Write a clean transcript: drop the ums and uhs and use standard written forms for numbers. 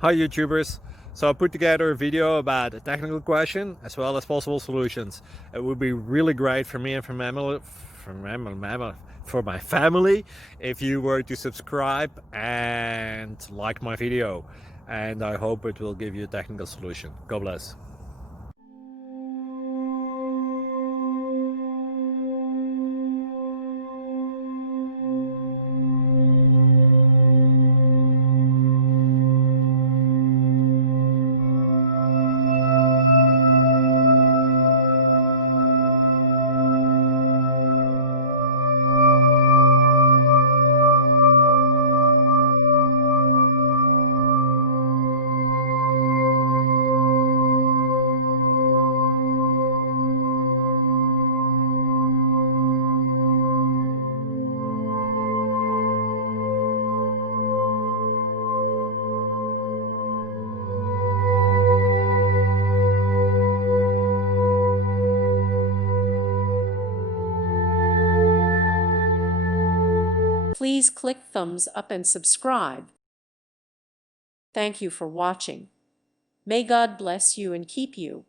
Hi YouTubers! So I put together a video about a technical question as well as possible solutions. It would be really great for me and for my family if you were to subscribe and like my video, and I hope it will give you a technical solution. God bless. Please click thumbs up and subscribe. Thank you for watching. May God bless you and keep you.